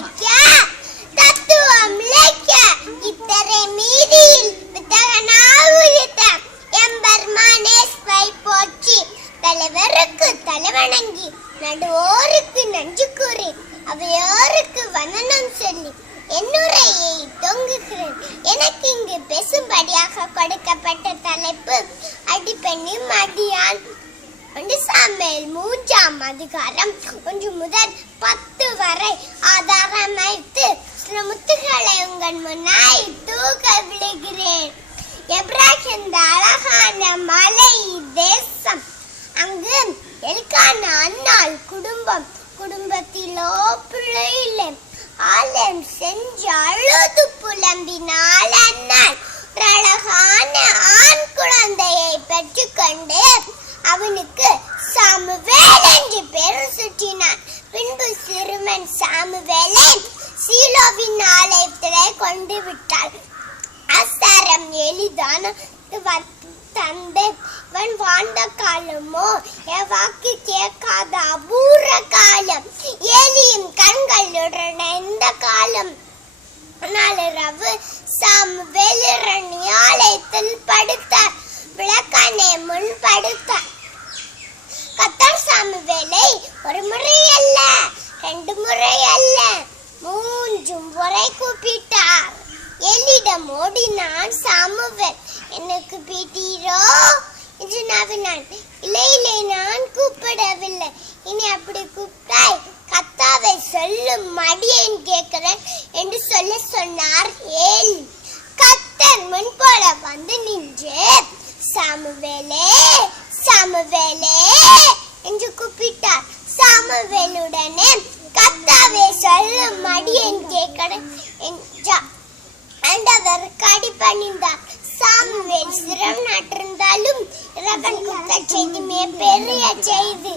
வைக்க தத்துவம் இழைக்க இத்தரை மீதியில் வித்தகனாவுயித்த எம்பெருமானேஸ்வை போற்றி தலைவருக்கு தலைவணங்கி நடுவோருக்கு நன்றி கூறி அவையோருக்கு வந்தனம் சொல்லி என்னுரையை தொங்குகிறேன். எனக்கு இங்கு பேசும்படியாக கொடுக்கப்பட்ட தலைப்பு அடிப்பெண்ணி மடியான் சாமுவேல் 3ஆம் அதிகாரம் 1 முதல் 10 வரை ஆதாரமைத்து சில முத்துக்களை உங்கள் முன்னாய் தூக்க விழுகிறேன். எப்ராஹிம் அழகான மலை தேசம். அங்கு எல்கான அன்னாள் குடும்பத்திலோ பிள்ளை இல்லை. ஆலயம் சென்று அழுது புலம்பினாள் அன்னாள். ஒரு அழகான ஆண் குழந்தையை பெற்றுக்கொண்டு அவனுக்கு சாமுவேல் என்று பெயர் சூட்டினான். பின்பு சிறுவன் சாமுவேலை சீலோவின் ஆலயத்திலே கொண்டு விட்டாள். அசாரம் எளிதான தந்தை இவன் வாழ்ந்த காலமோ எவாக்கு கேட்காத அபூர காலம். எலியும் கண்களுடன் இந்த காலம் நாளிரவு சாமுவேல் ஆலயத்தில் படுத்தார். விளக்கானை முன் படுத்தார். கர்த்தர் சாமுவேலை ஒரு முறை அல்ல, 2 முறை அல்ல, 3 முறை கூப்பிட்டார். எலியிடம் ஓடினான் சாமுவேல். எனக்கு பீட்டீரோ என்று நவினான். இல்லை, நான் கூப்பிடவில்லை. இனி அப்படி கூப்பிட்டாய் கர்த்தாவை சொல்லும் மடியேன் கேட்கிறேன் என்று சொல்ல சொன்னார். ஏலி கர்த்தர் முன்போல வந்து நின்று சாமுவேலே சாமுவேலே என்று கூப்பிட்டார். சாமுவேலுடனே கர்த்தாவை சொல்லும் மடியேன் கேட்கிறேன் என்றார். ஆண்டவர் கடிபணிந்தார். சாமுவேல் சிரம் நட்டிருந்தாலும் இறைவன் கொடுத்த செய்தி பெரிய செய்தி.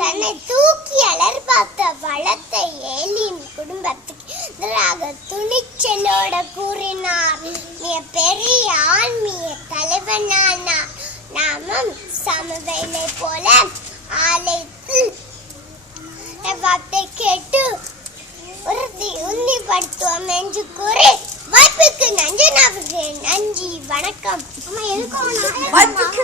தன்னை தூக்கி அலர்பார்த்த வளர்த்த ஏலியின் குடும்பத்துக்கு எதிராக துணிச்சலோட கூறினார். நீ பெரிய ஆன்மீக தலைவனானா நாமும் சாமுவேலை போல ஆலயத்தில் வார்த்தை கேட்டு உறுதிப்படுத்துவோம் என்று கூறி வாய்ப்புக்கு நன்றி. நன்றி, வணக்கம்.